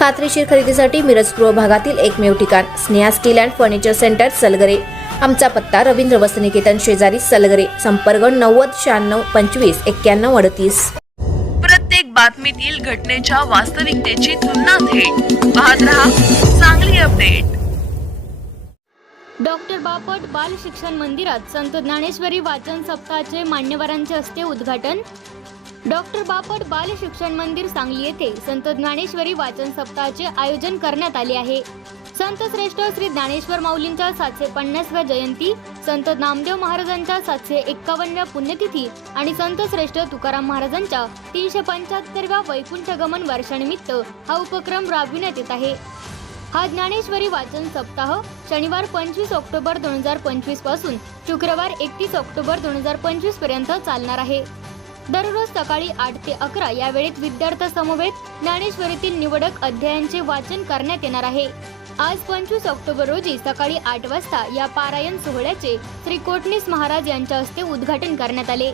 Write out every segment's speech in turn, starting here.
खात्रीशीर खरेदीसाठी मिरज पूर्व भागातील एकमेव ठिकाण Sneha steel and furniture centre Salgare. आमचा पत्ता रवींद्र वसनिकेतन शेजारी सलगरे संपर्क नव्वद शहाण्णव पंचवीस एक्क्याण्णव अडतीस. प्रत्येक बातमीतील घटनेच्या वास्तविकतेची तुलना थेट. पाहत रहा चांगली अपडेट. डॉक्टर बापट बाल शिक्षण मंदिरात संत ज्ञानेश्वरी वाचन सप्ताहाचे मान्यवरांचे हस्ते उद्घाटन डॉक्टर बापट बाल शिक्षण मंदिर सांगली येथे संत ज्ञानेश्वरी वाचन सप्ताहाचे आयोजन करण्यात आले आहे. संत श्रेष्ठ श्री ज्ञानेश्वर माऊलींच्या सातशे पन्नासव्या जयंती संत नामदेव महाराजांच्या सातशे एक्कावन्नव्या पुण्यतिथी आणि संत श्रेष्ठ तुकाराम महाराजांच्या तीनशे पंच्याहत्तरव्या वैकुंठ गमन वर्षानिमित्त हा उपक्रम राबविण्यात येत आहे. हा ज्ञानेश्वरी वाचन सप्ताह शनिवार पंचवीस ऑक्टोबर दोन हजार पंचवीसपासून शुक्रवार एकतीस ऑक्टोबर दोन हजार पंचवीसपर्यंत चालणार आहे. दररोज सकाळी आठ ते अकरा या वेळेत विद्यार्थ्यासमवेत ज्ञानेश्वरीतील निवडक अध्यायांचे वाचन करण्यात येणार आहे. आज पंचवीस ऑक्टोबर रोजी सकाळी आठ वाजता या पारायण सोहळ्याचे श्री कोटणीस महाराज यांच्या हस्ते उद्घाटन करण्यात आले.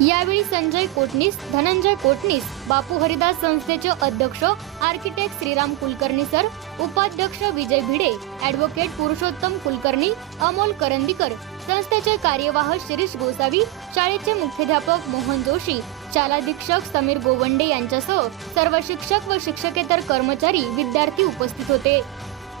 यावेळी संजय कोटणीस धनंजय कोटणीस बापू हरिदास संस्थेचे अध्यक्ष आर्किटेक्ट श्रीराम कुलकर्णी सर उपाध्यक्ष विजय भिडे ॲडव्होकेट पुरुषोत्तम कुलकर्णी अमोल करंदीकर संस्थेचे कार्यवाह शिरीष गोसावी शाळेचे मुख्याध्यापक मोहन जोशी शालाधीक्षक समीर गोवंडे यांच्यासह सर्व शिक्षक व शिक्षकेतर कर्मचारी विद्यार्थी उपस्थित होते.